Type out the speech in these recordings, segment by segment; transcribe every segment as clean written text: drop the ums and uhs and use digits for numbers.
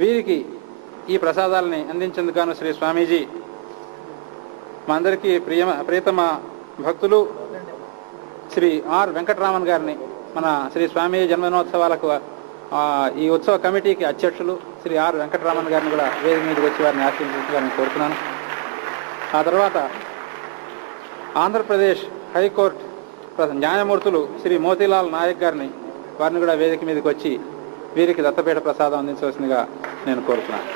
వీరికి ఈ ప్రసాదాలని అందించేందుకు శ్రీ స్వామీజీ మా అందరికీ ప్రియతమ భక్తులు శ్రీ ఆర్ వెంకటరామన్ గారిని, మన శ్రీ స్వామి జన్మదినోత్సవాలకు ఈ ఉత్సవ కమిటీకి అధ్యక్షులు శ్రీ ఆర్ వెంకటరామన్ గారిని కూడా వేదిక మీదకి వచ్చి వారిని ఆశీర్వదించాలని కోరుతున్నాను. ఆ తర్వాత ఆంధ్రప్రదేశ్ హైకోర్టు న్యాయమూర్తులు శ్రీ మోతీలాల్ నాయక్ గారిని, వారిని కూడా వేదిక మీదకి వచ్చి వీరికి దత్తపీఠ ప్రసాదం అందించవలసిందిగా నేను కోరుతున్నాను.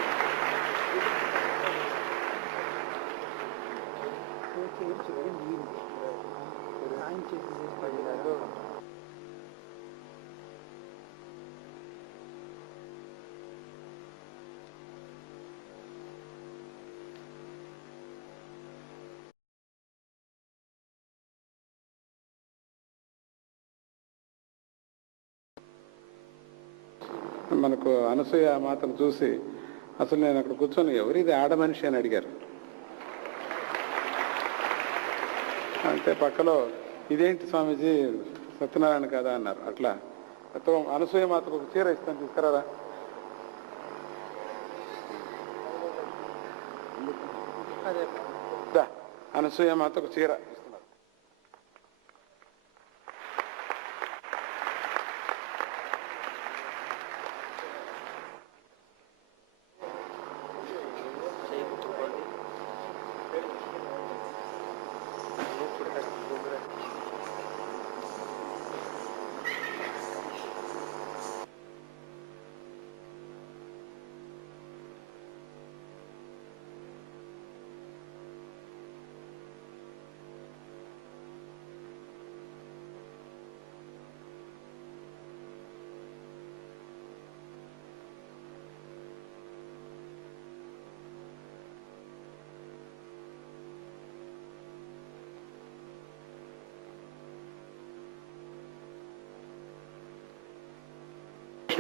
మనకు అనసూయ మాత్రం చూసి అసలు నేను అక్కడ కూర్చొని ఎవరిది ఆడ మనిషి అని అడిగారు. అంటే పక్కలో ఇదేంటి స్వామీజీ సత్యనారాయణ కదా అన్నారు. అట్లా అనసూయ మాత్రం ఒక చీర ఇస్తాను, తీసుకురారా. అనసూయ మాత్రం ఒక చీర ఇస్తున్నారు.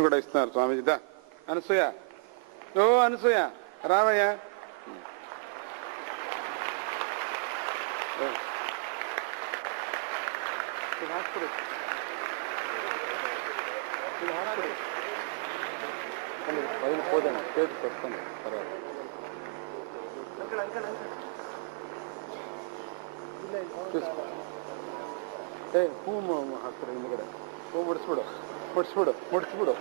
కూడా ఇస్తున్నారు స్వామీజీ. దా అనసూయ, ఓ అనసూయ రావయ్యా. పోదాను చేతికి వస్తాను తర్వాత. ಹೂ ಹಾಕ್ತಾರೆ ಹಿಂದ್ಗಡೆ. ಹೂ ಮುಡಿಸ್ಬಿಡು ಮುಡಿಸ್ಬಿಡು ಮುಡಿಸ್ಬಿಡು.